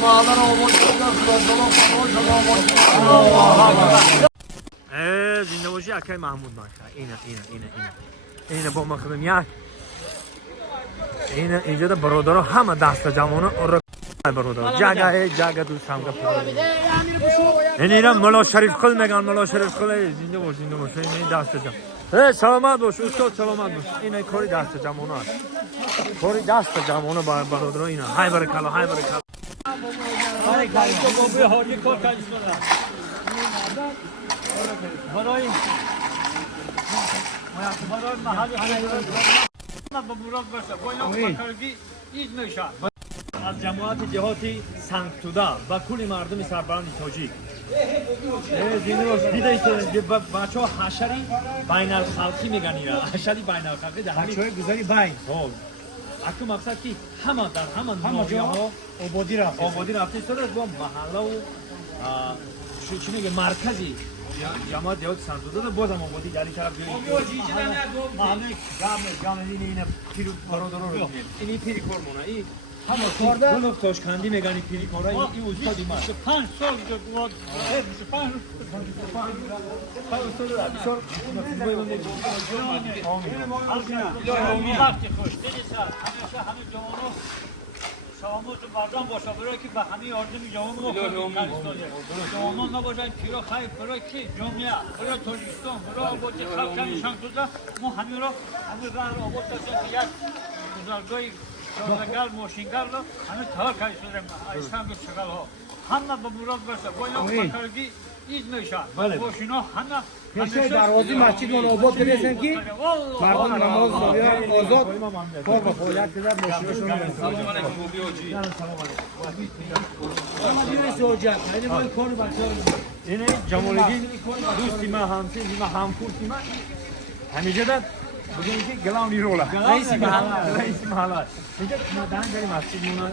Mağalara olmak زنده باشی اکای محمود باشه اینه با ما خودم یک اینجا دا برادرها همه دست جمعونه برادر جگه دوست هم اینه ملا شریف خل میگن ملا شریف خل زنده باش این دست جمع سلامت باش استاد سلامت باش اینه کاری دست جمعونه کاری دست جمعونه برادرها اینه های برکلا برای از جماعت جهاتی سنگتودا و کل مردم سربلند تاجیک دیده بچه ها حشری بین الخلقی میگن اینا حشری بین الخلقی در بچه های گذاری بین اکنون مقصد که همه در همه جا ها آبادی رفته شده با محله و چی میگه مرکزی جماعت جهات سنگتودا بازم آبادی در این طرف محله گامه اینه پیرو برادر رو اینی پیری کارمونه این همه دو نفتاش کندی میگنی پیری کارای این استادی من 5 سال بود 25 وقتی خوش دیدی سر همیشه همه جوانو سلامت و مردم باشه برای که به همه یاردم جوان ما جوانان نباشن پیرا خیلی برای که جامعه برای تاجیکستان برای آبادی خلق سنگتودا ما همه را همه راه آباد کردیم که یک گذرگاه شغلگر ماشینگر رو همه تهار کردیم ایستان شغل ها همه به مراد برسه با اینا بکرگی اید میشن ماشینا همه پیشه دروازی مسجد ما آباد برسن که مردم نماز دارن آزاد کار با فعالیت کردن ماشیناشون سلام علیکم موبی حاجی اینه جمالگی دوستی من همسین من همکورتی من همیشه داد بگیم که گلاونی رولا رئیس محله اینجا مدن داری مسجد مونا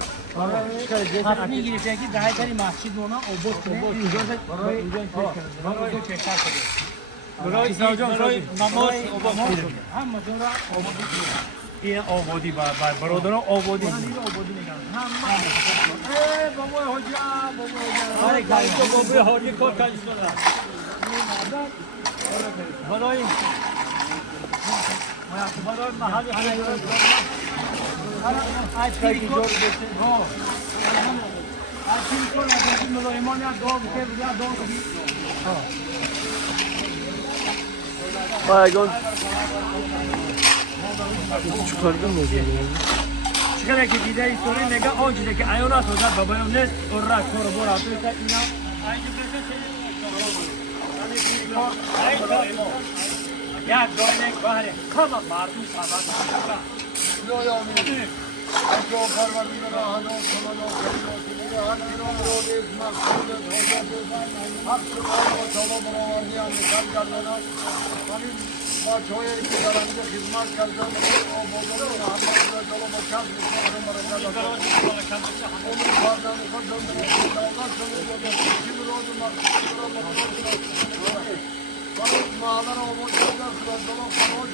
حتمی گرفته که دهی داری مسجد مونا آباد کنه اینجا چکر کنه برای نماز همه جا را آباد این آبادی برادران آبادی میگن بابا حاجی به حاجی کار کردیم برای محل بایگان چیکاردن می‌کنی؟ چیکار که دیده ایستوری نگاه آنچه که ایونات رو زد بابایم نیست اور را کار بورا تو اینا یک دانه بهره کام مردم سبب جو پروردگار آنو سمانو کریو هر کیلو روز مقصود هر سال چلو بروانی مثال کردن همین با چویر کی دارند خدمت کردن او بودن همه چلو مکان میکنن برکت اون باردان خودم دولت سمجھو کی روز مقصود مağalara olmak üzere sıradan kanal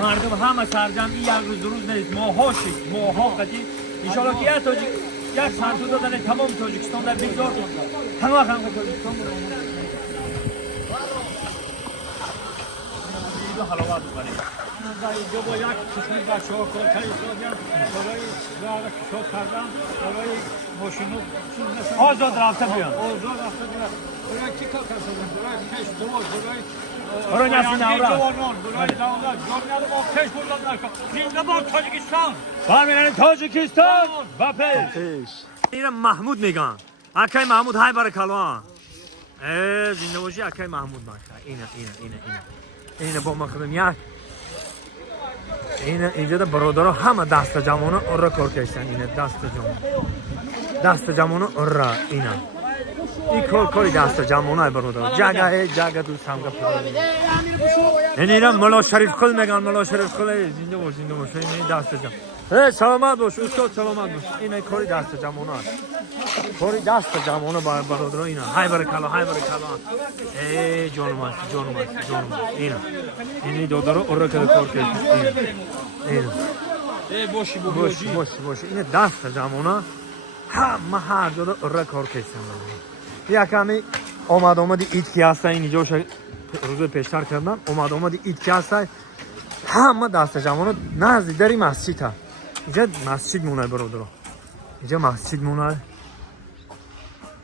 مردم همه سرجم این یک روز دو روز نیست ماها شد ماها قدیم انشاءالله که یک سنتو دادن تمام تاجیکستان در بگذار همه خلق تاجیکستان حلاوت بکنیم اینجا با یک قسمی بچه ها کار کردن برای راه کشا کردن برای ماشینو آزاد رفته بیان آزاد رفته بیان برای کی کار کردن برای کشتواج برای نسل نورا جوانان برای دولت جامعه ما کش بردن نکن زنده باد تاجیکستان برمیرن تاجیکستان و پیش این محمود میگن اکای محمود های برکلوان زنده باشی اکای محمود باشه اینه با ما خودم یک اینجا دا برادرها همه دست جمعونه را کار کردن اینه دست جمعونه را اینا این کاری دست جمعونه برادر جگه دوست هم اینه ملا شریف خل میگن ملا شریف خل زنده باش این دست جمع سلامت باش استاد سلامت باش این کاری دست جمعونه است کاری دست جمعونه برادر اینا های برکلا ای جانم اینا اینی دادارو اورا که کار کرد اینا باشی این دست جمعونه همه هر جا اورا کار کردن یکمی اومد اید کی هست اینجا روز پیشتر کردن اومد اید کی هست همه دست جمعونه نزدیک داری مسجد ها اینجا مسجد مونه برادر اینجا مسجد مونه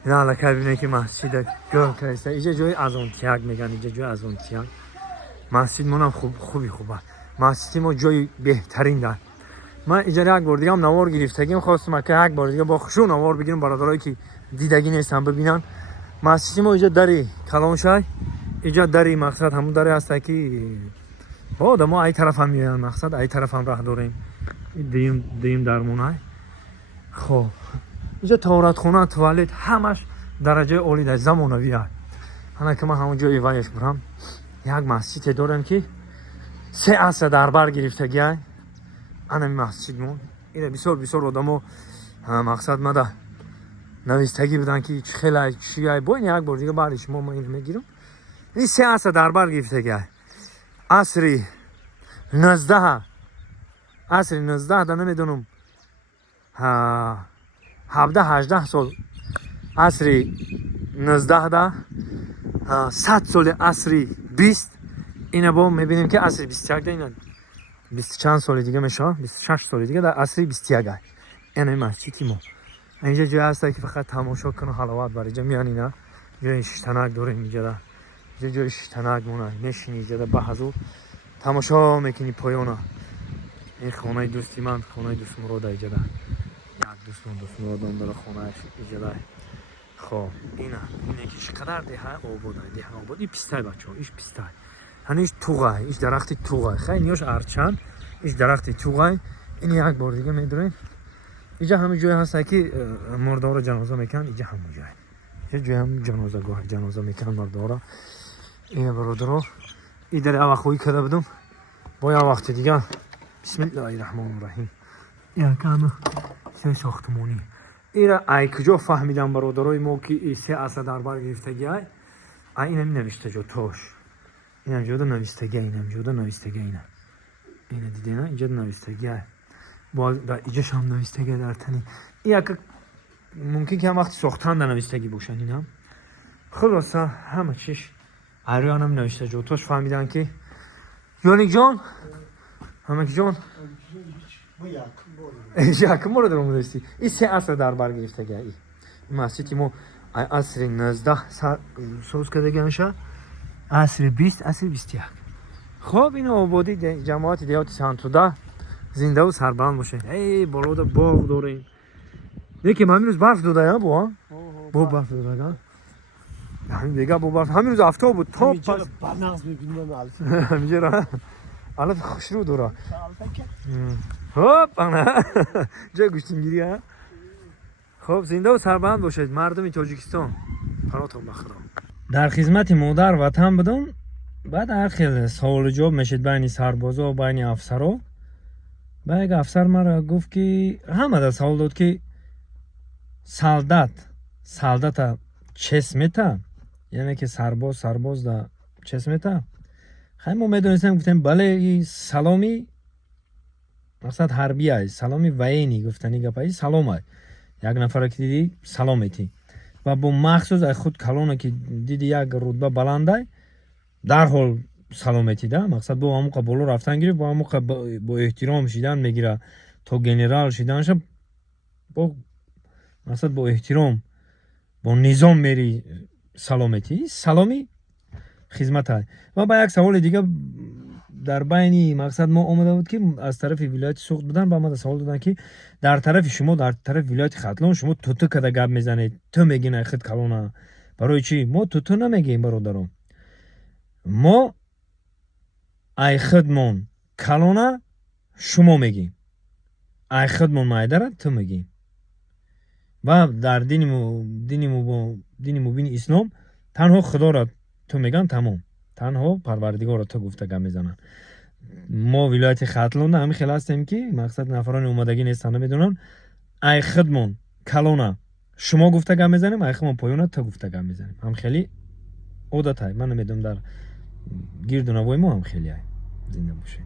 اینا علاقه ببینه که مسجد گل کرده اینجا جای از اون تیاگ میگن اینجا جای از اون تیاگ مسجد مونه خوبه مسجد ما جای بهترین ده من اینجا یک بار دیگه هم نوار گرفتگیم خواستم که یک بار دیگه با خشون نوار بگیرم برادرایی که دیدگی نیستن ببینن مسجد ما اینجا داری کلان شای اینجا داری مقصد همون داری هسته که با ما ای طرف هم میان مقصد ای طرف هم راه داریم دیم درمونه خب اینجا تورات خونه توالت همش درجه عالی در زمانوی است حالا که من همونجا ایوایش برم یک مسجد دارم که 3 عصر دربار گرفتگی است انا مسجد مون اینه بسیار آدمو مقصد مده نویستگی بدن که خیلی چیه باید یک بار دیگه برای شما من اینو میگیرم این 3 عصر دربار گرفتگی است عصری 19 دا نمیدونم 17-18 سال عصری 19 دا 100 سال عصری 20 اینه با میبینیم که عصری 21 دا اینا 20 چند سال دیگه میشه 26 سال دیگه در عصری 21 اینه مسجدی ما اینجا جای هسته که فقط تماشا کنه حلاوت بر اینجا میان اینا جای شیطنک داریم اینجا جای شیطنک مونه میشینی اینجا به حضور تماشا میکنی پایانا این خانه دوستی من خانه دوست مراد اینجا ده یک دوست مراد داره خانه اینجا ده خب اینه که چقدر ده آباد این پیسته بچه ها ایش پیسته هنیش توغه ایش درختی توغه خیلی نیاش ارچن ایش درختی توغه این یک بار دیگه میدونیم اینجا همه جای هست که مردارا جنازه میکن اینجا همه جای یه جای هم جنازه میکن مردارا این برادرها این در اوه خویی کده بدم با یه وقت دیگه بسم الله الرحمن الرحیم این کامه سه ساختمانی این را ای کجا فهمیدم برادرای ما که این 3 عصر دربار گرفتگی های این هم نوشته جا توش این هم جدا نوشتگی اینه دیده نه اینجا نوشتگی های در اینجاش هم نوشتگی در تنی این که ممکن که هم وقتی ساختن در نوشتگی باشن این هم خلاصه همه چیش عریان هم نوشته جا توش فهمیدن که یونیک جان همه جان یکم مورد رو مدرسی این 3 عصر دربار گرفتگی این مسجدی ما عصر 19 سوز کردگی انشا عصر 20 عصر 21 خب این آبادی جماعت دیهات سنتوده زنده و سربلند باشه ای بالا دا باغ داریم یکی همین روز برف داده یا با برف داده همین دیگه با برف همین روز هفته بود تا پس برنامه میبینم همینجا الان خوش رو داره خب نه جای گوشتینگیری ها خب زنده و سربلند باشید مردم تاجیکستان پراتون بخدا در خدمت مادر وطن بدم بعد هر خیلی سوال جواب میشید بین سربازا و بین افسرها با یک افسر مرا گفت که همه در سوال داد که سالدات چس میتا یعنی که سرباز در چس میتا خیلی ما میدونستم گفتیم بله سلامی مقصد حربی است سلامی وینی گفتنی گپایی سلام است یک نفر که دیدی سلام ایتی و با مخصوص از خود کلونه که دیدی یک رتبه بلنده در حال سلام ایتی ده مقصد با همون بالا رفتن گیره با همون با احترام شیدن میگیره تا گنرال شیدنش با مقصد با احترام با نظام میری سلام ایتی سلامی خدمت های و با یک سوال دیگه در بینی مقصد ما آمده بود که از طرف ولایت سوخت بودن با ما سوال دادن که در طرف شما در طرف ولایت ختلون شما توتو کده گپ میزنید تو میگین ای خد کلونه برای چی ما توتو نمیگیم برادرم ما ای خدمون کلونه شما میگیم ای خدمون مایدره تو میگیم و در دین مبین اسلام تنها خدا را تو میگن تمام تنها پروردگار را تو گفته گم میزنن ما ولایت خاتلون همین خیلی هستیم که مقصد نفران اومدگی نیستن میدونن ای خدمون کلونا شما گفته گم میزنیم ای خدمون پایونا تا گفته گم میزنیم هم خیلی عادت های من نمیدونم در گیرد و نوای ما هم خیلی های زنده باشه